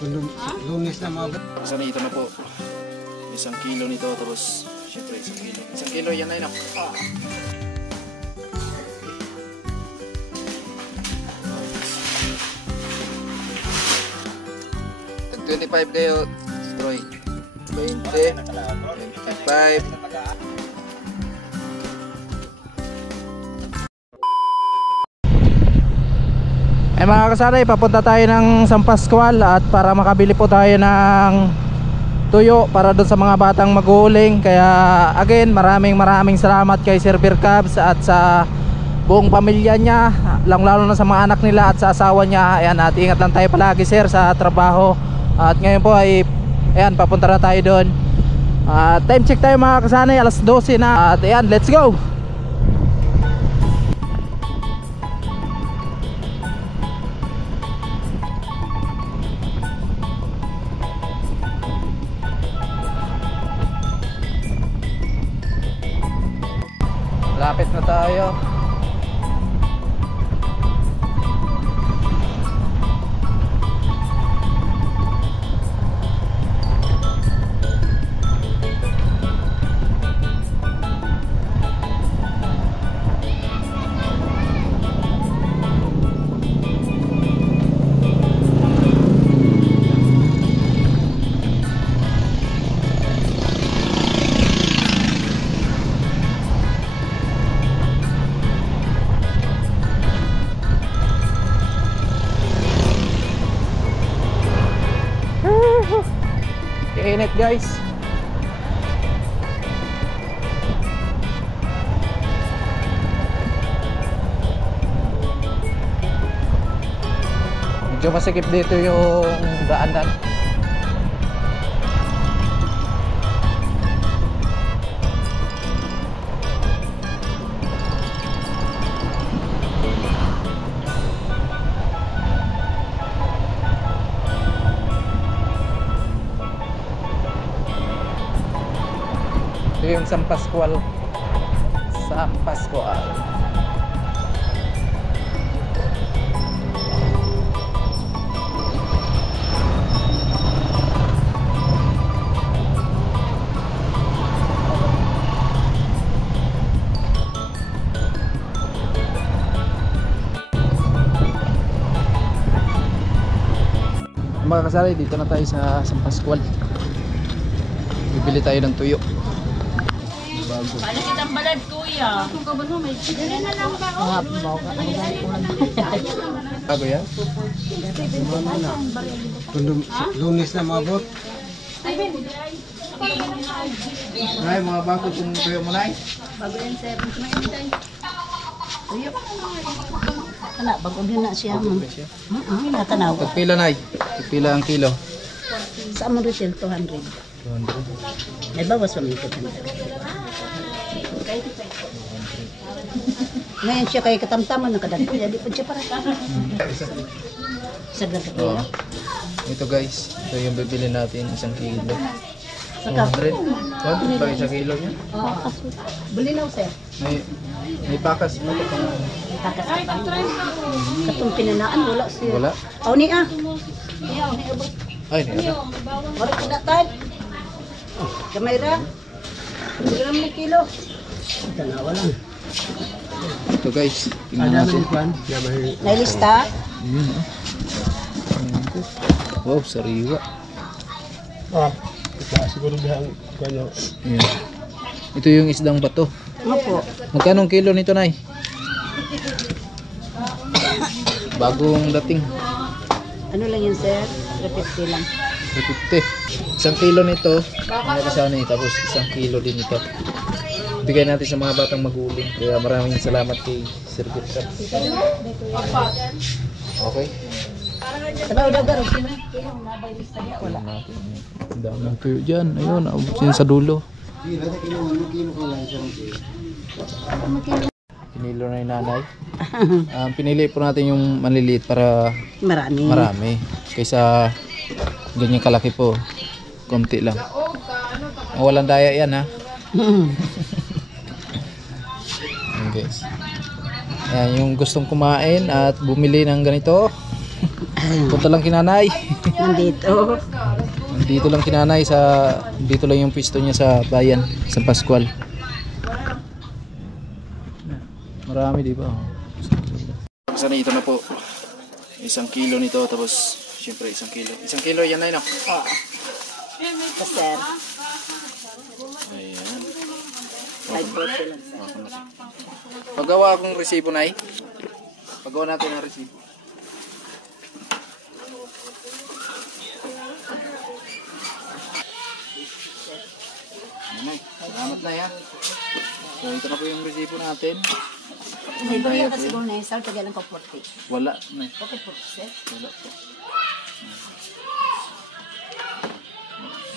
Lunes na mga bot. Kasi ito na po. 1 kilo nito, tapos syempre 1 kilo. 1 kilo yan ay 25 kayo, Troy. 20, 25. Ay mga kasanay, papunta tayo ng San Pascual at para makabili po tayo ng tuyo para doon sa mga batang maghuhuling. Kaya again, maraming salamat kay Sir Beer Cubs at sa buong pamilya niya, lalo na sa mga anak nila at sa asawa niya. Ayan, at ingat lang tayo palagi sir sa trabaho. At ngayon po ay ayan, papunta na tayo doon. Time check tayo mga kasanay, alas 12 na. At ayan, let's go! Lapit na tayo. Init guys. Medyo masikip dito yung daanan. Ito yung San Pascual. San Pascual. Mga kasari, dito na tayo sa San Pascual. Bibili tayo ng tuyo. Paano kitang balad, kuya? Kung ka ba no, may ganyan na lang ba? Bago yan? Lunes na mga bot. Nay, mga bago kung tuyo mo nay. Bago yan, sir. Tuyo. Kana, bago din na siya. Natanaw. Pagpila nay? Pagpila ang kilo? Sa among retail, 200. 200. May bawas pa mga ngayon siya kay katamtaman ng kadagdag. Hindi pa siya para. Sagdag ka Oh. Ito guys, ito yung bibili natin 1 kilo. Saka 100? 100 ba 1 kilo niya? buli na sir. May pakas mo ito pang... Takas ka pa. Katong pinanaan, wala siya. Wala? Aw ni ah. Ay, hindi ano? Wala ko natan. Kamay ra. Gram na kilo. Tanawa lang. Ito guys, tingnan natin. Nailista? Yun, wow, sariwa. Siguro bihang kanya. Ayan. Ito yung isdang bato. Opo. Magkano ang kilo nito, nay? Bagong dating. Ano lang yun sir? 350 lang. 350. 1 kilo nito. Ano ka sana eh, tapos 1 kilo din ito. Bigay natin sa mga batang maguling. Kaya maraming salamat kay Sir Beer Cubs. Okay. Sabaw daw garo. Wala natin. Ang daming tuyo dyan. Ayun, abot yun sa dulo. Pinilo na yung nanay. Pinili po natin yung maliliit para marami. Kaysa ganyan kalaki po. Konti lang. Walang daya yan ha. Ayan guys. Ayan, yung gustong kumain at bumili ng ganito. Punta lang kinanay. Nandito. Dito lang kinanay sa dito lang yung pwesto niya sa bayan, sa Pascual. Marami di ba? Sana ito na po. 1 kilo nito tapos siyempre 1 kilo. 1 kilo yan na no. Sir. Ayan. 5 pesos lang. Paggawa akong resibo na Paggawa natin ang resibo. Salamat na yan. So ito na po yung resibo natin. May bariya kasi siguro na isang tagalan ko 40. Wala na. Okay po, sir. Wala po.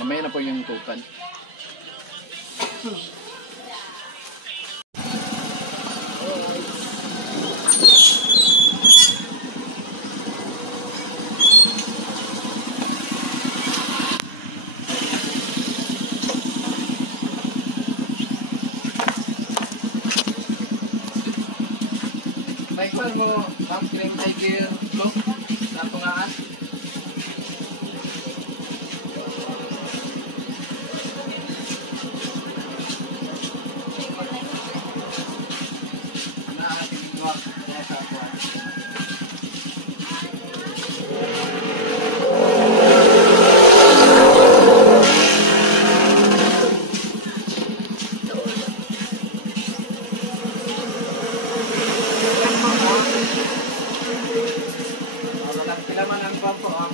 Mamaya na po yung total. Naikpan mo ang cream tiger look na tungaan. Na ating luwag kaya kapwa. Kilaman ang bampo ang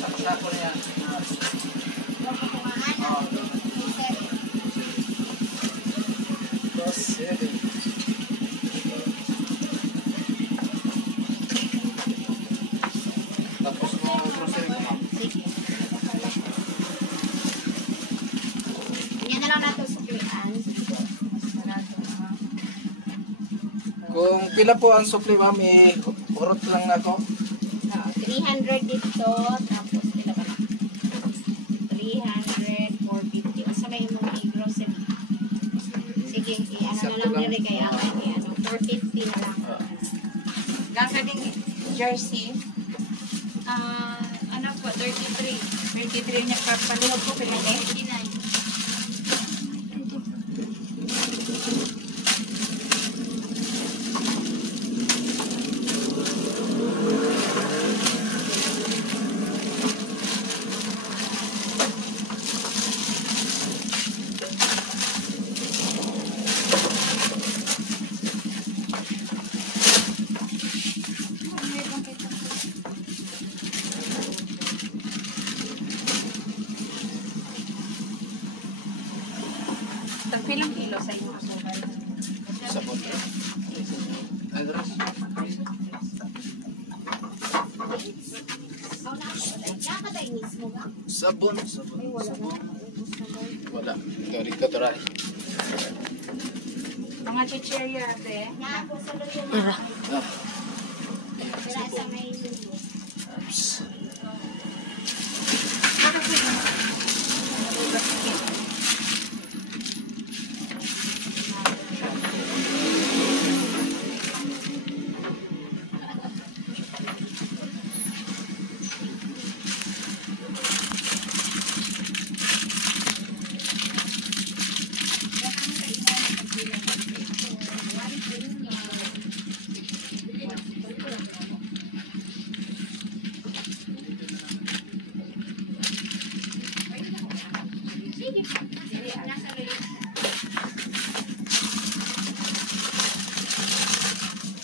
sakasako niya. Tapos mo grocery ko ma'am. Yan na lang natin sa kulian. Kung pila po ang supli ma'am, urot lang na ako. 300 dito, tapos pila ba na? 300, 450. Basta may mong i-grocery. Sige, ano na lang nila kaya ano, 450 na lang. Gasa ding jersey. Ano po, 33. 23 niya kapalihog ko pinagay. 59. Tagpilang kilo sa inyo asukal. Sa kontra. Agras. Sabon. Wala. Gari ka taray. Mga chichirya ate. Ah. Oops.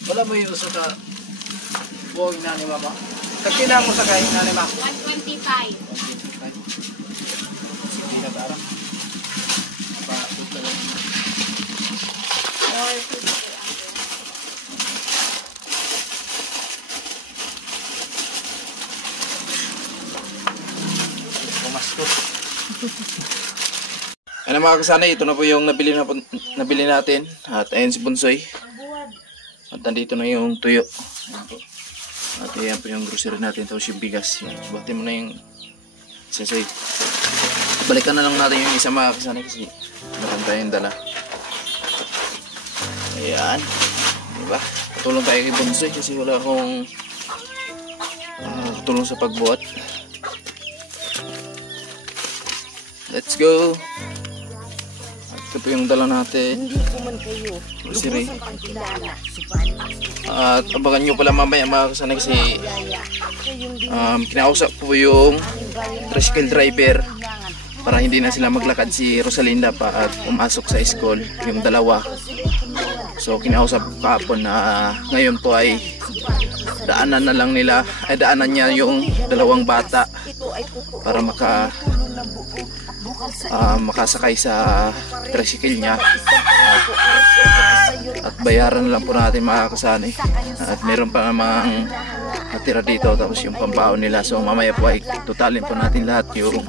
Wala mo yung uso ka buwag na ni mama. Kailangan mo sa kain na ni mama. 125. Hindi na tarang. Ano mga kasanay, ito na po yung nabili natin. At ayan si Bunsoy. At nandito na yung tuyo. Ayan po. At ayan po yung grocery natin. Tapos yung bigas. Bati mo na yung sasay. Balikan na lang natin yung isa mga kasanay kasi meron tayong dala. Ayan. Diba? Patulong tayo kay Bunsoy kasi wala akong tulong sa pagbuhat. Let's go. Ito po yung dala natin. Grocery. At abangan nyo pala mamaya mga kasanay kasi kinausap po yung tricycle driver para hindi na sila maglakad si Rosalinda pa at pumasok sa school yung dalawa. So kinausap kahapon na ngayon po ay daanan na lang nila, ay daanan niya yung dalawang bata para makasakay sa tricycle niya at bayaran na lang po natin mga kasanay. At meron pa namang natira dito tapos yung pambaon nila, so mamaya po ay totalin po natin lahat yung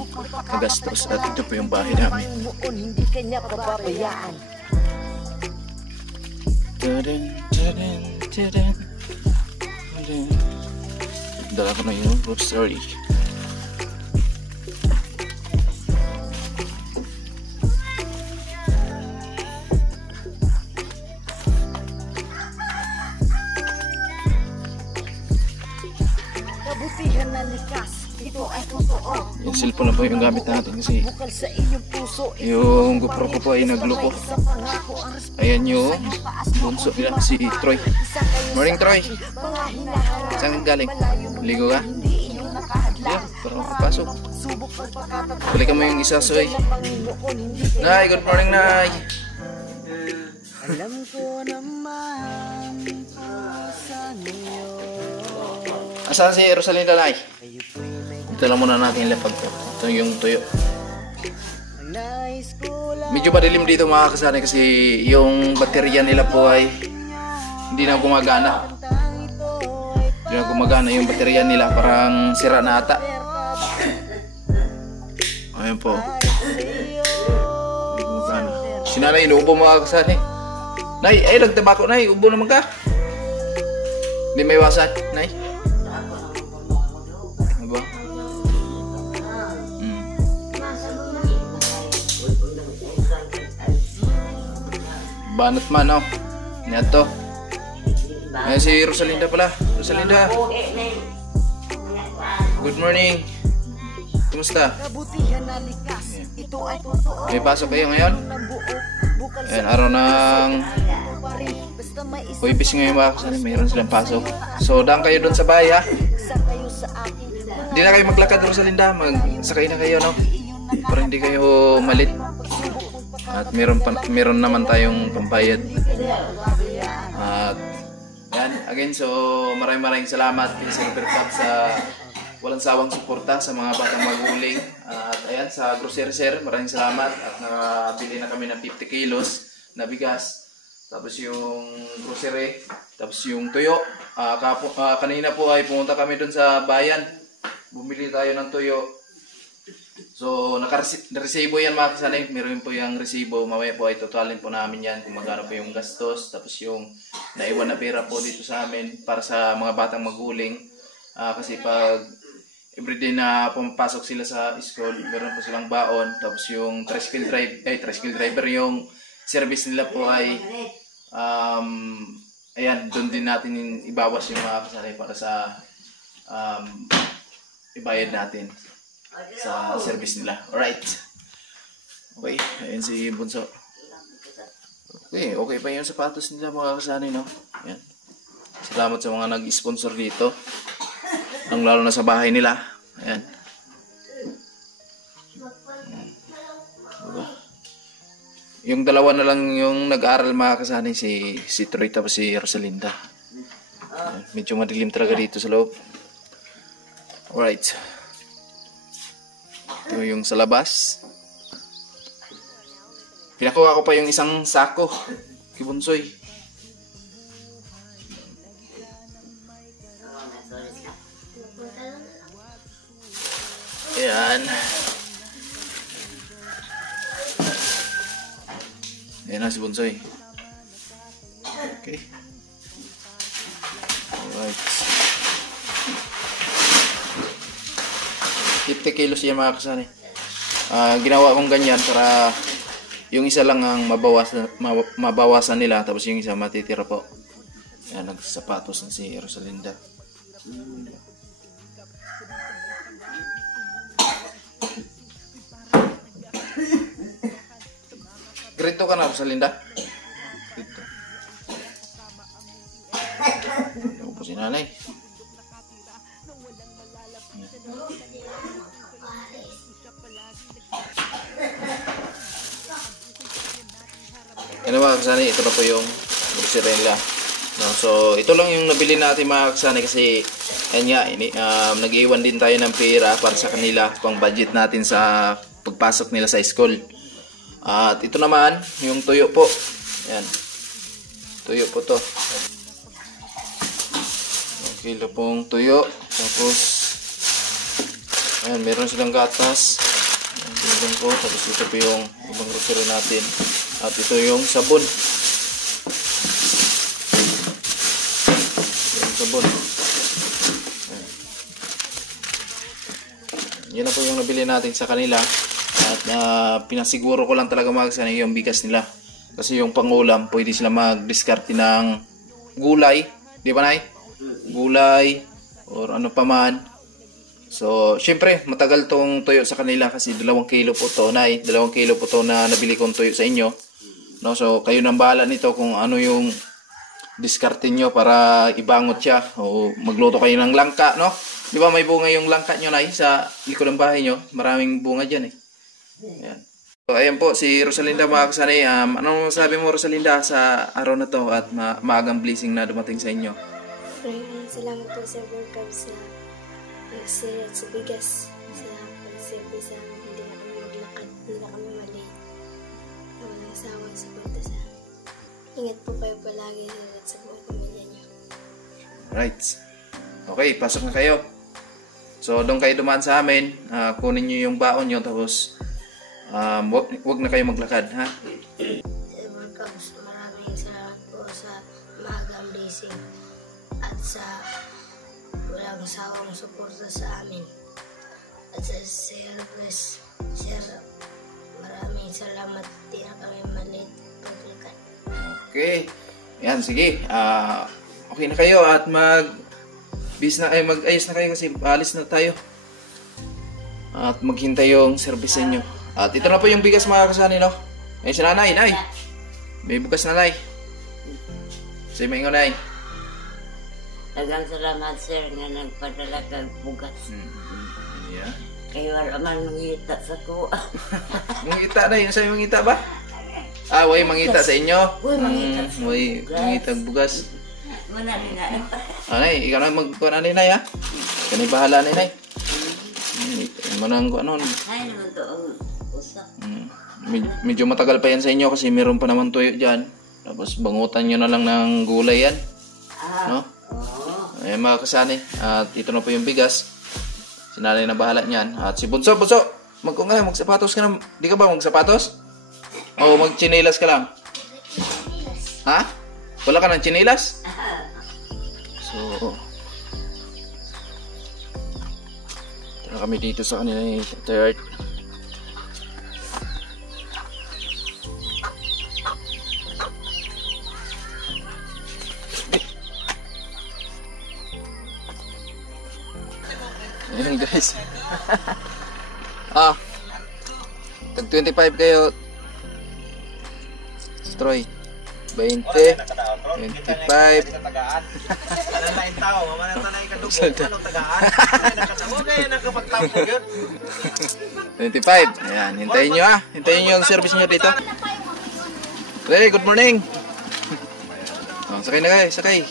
magastos. At ito po yung bahay namin. Dala ko na yung grocery. Yung cellphone na po yung gamit natin kasi yung GoPro ko po ay nagluko. Ayan yung bunso nila, si Troy. Morning Troy. Saan galing? Ligo ka? Yeah, para makapasok. Balikan mo yung isa, Soy. Nay, good morning, Nay. Asan si Rosalinda, Nay? Ito lang muna natin lapag ko. Ito yung tuyo. Medyo madilim dito mga kasanay kasi yung baterya nila po ay hindi na gumagana. Hindi na gumagana yung baterya nila, parang sira na ata. Ayan po. Hindi gumagana. Si Nanay inuubo mga kasanay. Nay, ay nagtabako, Nay. Ubo naman ka. Hindi may iwasan, Nay. Banat man, oh. Neto. Ayan si Rosalinda pala. Rosalinda. Good morning. Kumusta? May pasok kayo ngayon? Ayan, araw ng Huwebes ngayon mga kasanay. Mayroon silang pasok. So, daan kayo doon sa bahay, ha? Hindi na kayo maglakad, Rosalinda. Magsakay na kayo, no? Para hindi kayo malit. At meron naman tayong pambayad. At yan, again, so maraming salamat sa Supercut sa walang sawang suporta sa mga batang maguling. At ayan, sa grocery sir, maraming salamat at nakabili na kami ng 50 kilos na bigas. Tapos yung grocery, tapos yung tuyo. Kanina po ay pumunta kami dun sa bayan. Bumili tayo ng tuyo. So, nakaresibo yan mga kasanay. Meron po yung resibo. Mamaya po ay totalin po namin yan kung magkano po yung gastos. Tapos yung naiwan na pera po dito sa amin para sa mga batang maguling. Kasi pag everyday na pumapasok sila sa school, meron po silang baon. Tapos yung tricycle driver, yung service nila po ay ayan, doon din natin ibawas yung mga kasanay para sa ibayad natin sa service nila. Alright. Okay, ayun si Bunso. Okay pa yung sapatos nila mga kasanay, no? Ayan. Salamat sa mga nag-sponsor dito. Ang lalo na sa bahay nila. Ayan. Yung dalawa na lang yung nag-aaral mga kasanay, si Troy tapos si Rosalinda. Ayan. Medyo madilim talaga dito sa loob. Alright. Ito yung sa labas. Pinakuha ko pa yung isang sako kay Bunsoy. Ayan. Ayan na si Bunsoy. Okay. Alright. 50 kilos yan mga kasanay. Ginawa kong ganyan para yung isa lang ang mabawasan nila, tapos yung isa matitira po. Yan, nagsapatos na si Rosalinda. Grito ka na, Rosalinda? Grito. Ako po si nanay. Ano mga kasani, ito na po yung grocery nila. No, so ito lang yung nabili natin mga kasani kasi nag-iwan din tayo ng pera para sa kanila pang budget natin sa pagpasok nila sa school. At ito naman yung tuyo po. Ayan. Tuyo po to. Kilo pong tuyo. Tapos ayan, meron silang gatas. Ayan po. Tapos ito po yung ibang grocery natin. At ito yung sabon. Yung sabon. Ayan. Yan na po yung nabili natin sa kanila. At pinasiguro ko lang talaga magkasani yung bigas nila. Kasi yung pangulam, pwede sila mag-discarte ng gulay. Di ba, Nay? Gulay or ano pa man. So, syempre, matagal tong tuyo sa kanila kasi 2 kilo po to, Nay. 2 kilo po to na nabili kong tuyo sa inyo. No, so, kayo nang bahala nito kung ano yung diskarte nyo para ibangot siya. O magluto kayo ng langka, no? Di ba may bunga yung langka nyo, Nay, sa likod ng bahay nyo? Maraming bunga dyan, eh. Ayan. So, ayan po, si Rosalinda mga kasani. Anong masabi mo, Rosalinda, sa araw na to at maagang blessing na dumating sa inyo? Maraming salamat po sa World sa pag-share at sa bigas sa pag-serve sa amin. Hindi na kami maglakad, hindi na kami mali. Walang sawa sa punta sa amin. Ingat po kayo palagi at sa buong pamilya niyo. Right. Okay, pasok na kayo. So, doon kayo dumaan sa amin. Kunin nyo yung baon nyo tapos wag na kayo maglakad, ha? Sa World maraming salamat po sa maagang blessing at sa walang sawang suporta sa amin. At sa service, sir, maraming salamat. Di na kami malit paglakad. Okay. Yan, sige. Okay na kayo at mag-ayos na kayo kasi alis na tayo. At maghintay yung service nyo. At ito na po yung bigas mga kasani, no? Ay, si nanay, Nay. May bukas na, Nay. Say maingo, Nay. Dagang salamat, sir, nga nagpadala kag bugas. Yeah. Kayo araman mangita sa kuha. Mangita na yun. Sa'yo mangita ba? Way mangita sa inyo. Uy, mangita sa Way mangita bugas. Muna rin na. Nay, ikaw na magkuha na ni Nay, ha? Kanay bahala ni Nay. Manang ano. Ay, naman to ang usak. Medyo matagal pa yan sa inyo kasi meron pa naman tuyo dyan. Tapos bangutan nyo na lang ng gulay yan. No? Ayan mga kasani. At ito na po yung bigas. Sinalay na bahala niyan. At si Bunso, magsapatos ka na. Di ka ba magsapatos? O magchinelas ka lang? Ha? Wala ka ng chinelas? So, tara kami dito sa kanila ni Third. Ayan guys. Tag 25 kayo. Troy. 20. 25. 25. Ayan, hintayin nyo ha. Hintayin nyo yung service nyo dito. Hey, good morning. Sakay na kayo, sakay.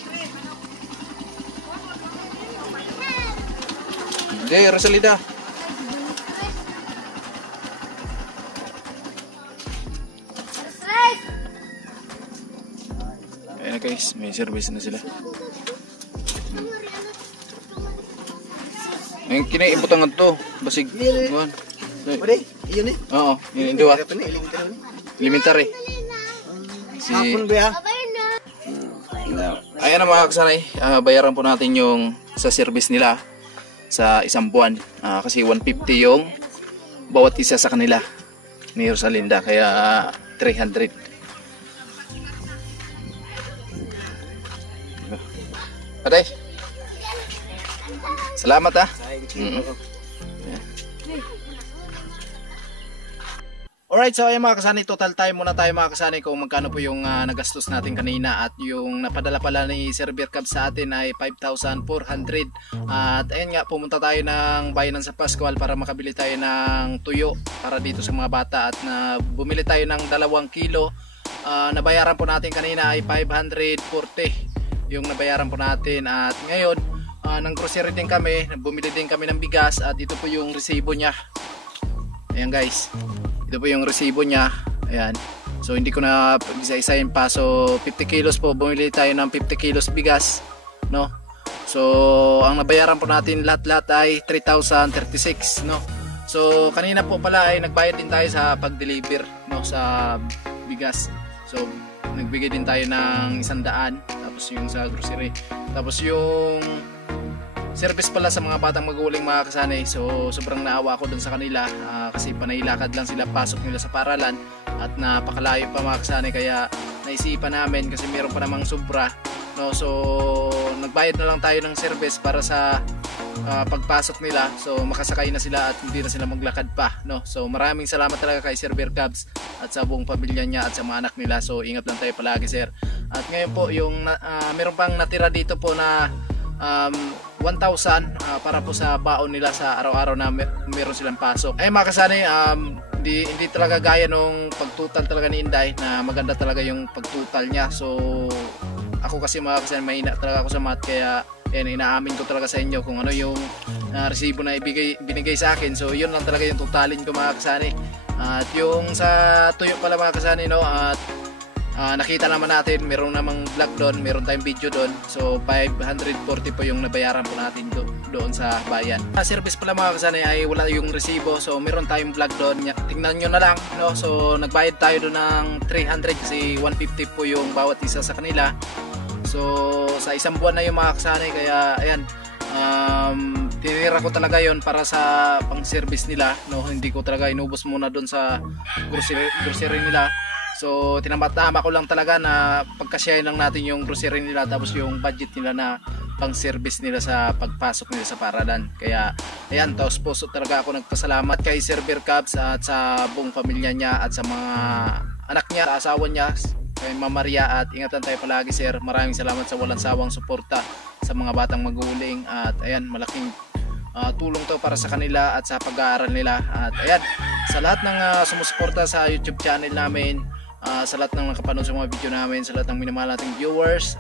Hindi, Rosalida. Ayan na guys, may service na sila. Ang kinaibutangan to, basig. Buwan. Pwede? Iyon eh. Oo, yun yung dua. Elementary. Si... Ayan na mga kasanay, bayaran po natin yung sa service nila sa isang buwan. Kasi 150 yung bawat isa sa kanila ni Rosalinda, kaya 300. Aday. Salamat ha. Alright, so ayan mga kasanay, total time muna tayo mga kasanay kung magkano po yung nagastos natin kanina, at yung napadala pala ni Sir Beer Cubs sa atin ay 5,400. At ayan nga, pumunta tayo ng bayan ng San Pascual para makabili tayo ng tuyo para dito sa mga bata, at bumili tayo ng 2 kilo. Nabayaran po natin kanina ay 540 yung nabayaran po natin, at ngayon ng grocery din kami, bumili din kami ng bigas, at ito po yung resibo niya. Ayan guys, ito po yung resibo niya. Ayan. So hindi ko na isa-isahin pa. So 50 kilos po, bumili tayo ng 50 kilos bigas, no? So ang nabayaran po natin lahat-lahat ay 3,036, no? So kanina po pala ay nagbayad din tayo sa pag-deliver, no, sa bigas. So nagbigay din tayo ng 100, tapos yung sa grocery. Tapos yung service pala sa mga batang maguling mga kasanay, so sobrang naawa ako dun sa kanila, kasi panailakad lang sila pasok nila sa paralan, at napakalayo pa mga kasanay, kaya naisipan namin kasi meron pa namang sobra, no? So nagbayad na lang tayo ng service para sa pagpasok nila, so makasakay na sila at hindi na sila maglakad pa, no? So maraming salamat talaga kay Sir Beer Cubs at sa buong pamilya niya at sa mga anak nila. So ingat lang tayo palagi, sir. At ngayon po yung meron pang natira dito po na 1,000 para po sa baon nila sa araw-araw na meron silang pasok. Ay mga kasanay, hindi talaga gaya nung pagtutal talaga ni Inday, na maganda talaga yung pagtutal niya. So ako kasi mga kasanay, mahina talaga ako sa math, kaya inaamin ko talaga sa inyo kung ano yung resibo na binigay sa akin. So yun lang talaga yung totalin ko mga kasanay. At yung sa tuyo pala mga kasanay, no, at nakita naman natin, meron namang vlog doon, meron tayong video doon. So 540 po yung nabayaran po natin doon sa bayan. Service pala mga kasanay ay wala yung resibo, so meron tayong vlog doon. Tingnan nyo na lang, no? So nagbayad tayo doon ng 300 kasi 150 po yung bawat isa sa kanila. So sa isang buwan na yung mga kasanay, kaya ayan, tinira ko talaga yon para sa pang service nila, no? Hindi ko talaga inubos muna doon sa grocery nila. So tinama-tama ko lang talaga na pagkasyahin lang natin yung grocery nila, tapos yung budget nila na pang service nila sa pagpasok nila sa paralan. Kaya ayan, taos puso talaga ako nagpasalamat kay Sir Beer Cubs at sa buong pamilya niya at sa mga anak niya, asawa niya, kay Mama Maria. At ingatan tayo palagi, sir. Maraming salamat sa walang sawang suporta sa mga batang maguling, at ayan, malaking tulong to para sa kanila at sa pag-aaral nila. At ayan, sa lahat ng sumusuporta sa YouTube channel namin, sa lahat ng nakapanood sa mga video namin, sa lahat ng minamahal nating viewers,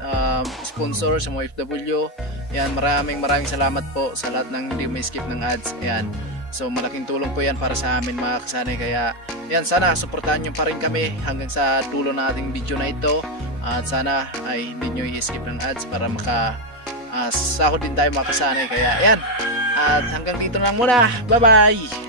sponsors, sa mga FW, ayan, maraming salamat po sa lahat ng hindi may skip ng ads. Ayan, so malaking tulong po yan para sa amin mga kasanay. Kaya ayan, sana suportahan nyo pa rin kami hanggang sa dulo ng ating video na ito, at sana ay hindi nyo i-skip ng ads para sahod din tayo mga kasanay. Kaya ayan, at hanggang dito lang muna, bye bye.